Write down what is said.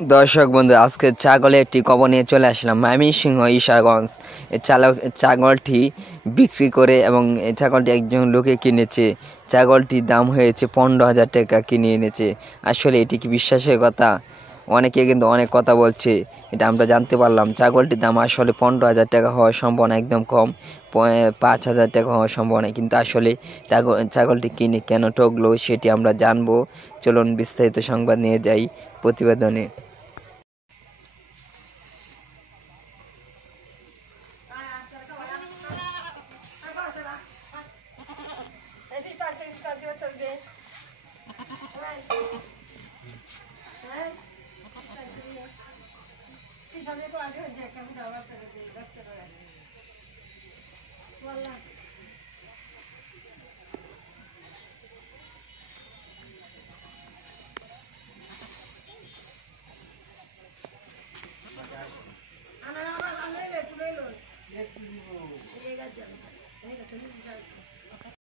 দর্শক বন্ধু, আজকে ছাগলে একটি খবর নিয়ে চলে আসলাম ময়মনসিংহ ঈশ্বরগঞ্জ। ছাগলটি বিক্রি করে এবং এই ছাগলটি একজন লোকে কিনেছে। ছাগলটির দাম হয়েছে 15,000 টাকা কিনে এনেছে। আসলে এটি কি বিশ্বাসের কথা? অনেকে কিন্তু অনেক কথা বলছে, এটা আমরা জানতে পারলাম। ছাগলটির দাম আসলে 15,000 টাকা হওয়ার সম্ভাবনা একদম কম, 5,000 টাকা হওয়ার সম্ভাবনা। কিন্তু আসলে ছাগলটি কিনে কেন ঠকলো সেটি আমরা জানবো। চলুন বিস্তারিত সংবাদ নিয়ে যাই প্রতিবেদনে।